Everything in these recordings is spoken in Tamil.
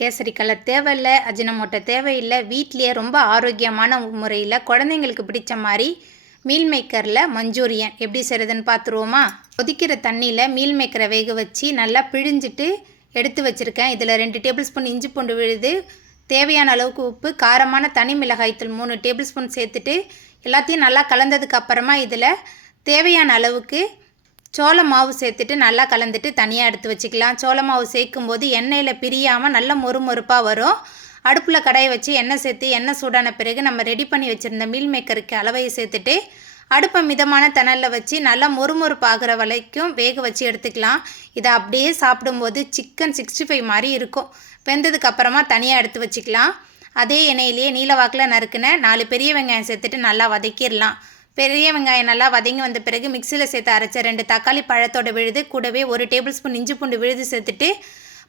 கேசரி கலர் தேவையில்லை, அஜினமோட்டோ தேவையில்லை. வீட்லேயே ரொம்ப ஆரோக்கியமான முறையில் குழந்தைங்களுக்கு பிடிச்ச மாதிரி மீல் மேக்கரில் மஞ்சூரியன் எப்படி செய்கிறதுன்னு பார்த்துருவோமா? கொதிக்கிற தண்ணியில் மீல் மேக்கரை வேக வச்சு நல்லா பிழிஞ்சிட்டு எடுத்து வச்சுருக்கேன். இதில் 2 டேபிள் ஸ்பூன் இஞ்சி பூண்டு விழுது, தேவையான அளவுக்கு உப்பு, காரமான தனி மிளகாய்த்தூள் 3 டேபிள் ஸ்பூன் சேர்த்துட்டு எல்லாத்தையும் நல்லா கலந்ததுக்கு அப்புறமா இதில் தேவையான அளவுக்கு சோள மாவு சேர்த்துட்டு நல்லா கலந்துட்டு தனியாக எடுத்து வச்சுக்கலாம். சோள மாவு சேர்க்கும் போது எண்ணெயில் பிரியாமல் நல்ல மொறுமொறுப்பாக வரும். அடுப்பில் கடாயை வச்சு எண்ணெய் சேர்த்து எண்ணெய் சூடான பிறகு நம்ம ரெடி பண்ணி வச்சுருந்த மீல் மேக்கருக்கு அளவையை சேர்த்துட்டு அடுப்பை மிதமான தணலில் வச்சு நல்லா மொறுமொறுப்பாகிற வரைக்கும் வேக வச்சு எடுத்துக்கலாம். இதை அப்படியே சாப்பிடும்போது சிக்கன் 65 மாதிரி இருக்கும். வெந்ததுக்கு அப்புறமா தனியாக எடுத்து வச்சுக்கலாம். அதே எண்ணெயிலேயே நீலவாக்கில் நறுக்குன 4 பெரிய வெங்காயம் சேர்த்துட்டு நல்லா வதக்கிடலாம். பெரிய வெங்காயம் நல்லா வதங்கி வந்த பிறகு மிக்சியில் சேர்த்து அரைச்ச 2 தக்காளி பழத்தோட விழுது கூடவே 1 டேபிள் ஸ்பூன் இஞ்சி பூண்டு விழுது சேர்த்துட்டு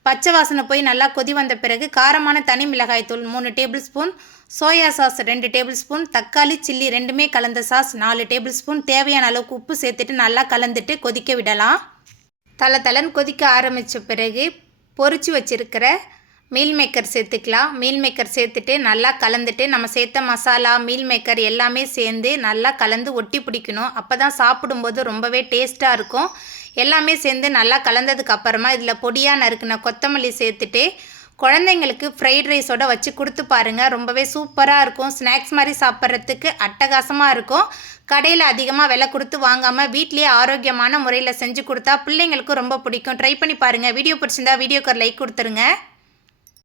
பச்சை வாசனை போய் நல்லா கொதி வந்த பிறகு காரமான தனி மிளகாய்த்தூள் 3 table spoon, soya sauce 2 table spoon, தக்காளி சில்லி ரெண்டுமே கலந்த சாஸ் 4 டேபிள் ஸ்பூன், தேவையான அளவுக்கு உப்பு சேர்த்துட்டு நல்லா கலந்துட்டு கொதிக்க விடலாம். தளன்னு கொதிக்க ஆரம்பித்த பிறகு பொரிச்சு வச்சுருக்கிற மீல் மேக்கர் சேர்த்துக்கலாம். மீல் மேக்கர் சேர்த்துட்டு நல்லா கலந்துட்டு நம்ம சேர்த்த மசாலா மீல் மேக்கர் எல்லாமே சேர்ந்து நல்லா கலந்து ஒட்டி பிடிக்கணும். அப்போ தான் சாப்பிடும்போது ரொம்பவே டேஸ்ட்டாக இருக்கும். எல்லாமே சேர்ந்து நல்லா கலந்ததுக்கு அப்புறமா இதில் பொடியாக நறுக்குன கொத்தமல்லி சேர்த்துட்டு குழந்தைங்களுக்கு ஃப்ரைட் ரைஸோடு வச்சு கொடுத்து பாருங்கள். ரொம்பவே சூப்பராக இருக்கும். ஸ்நாக்ஸ் மாதிரி சாப்பிட்றதுக்கு அட்டகாசமாக இருக்கும். கடையில் அதிகமாக விலை கொடுத்து வாங்காமல் வீட்லேயே ஆரோக்கியமான முறையில் செஞ்சு கொடுத்தா பிள்ளைங்களுக்கும் ரொம்ப பிடிக்கும். ட்ரை பண்ணி பாருங்கள். வீடியோ பிடிச்சிருந்தா வீடியோக்கு ஒரு லைக் கொடுத்துருங்க.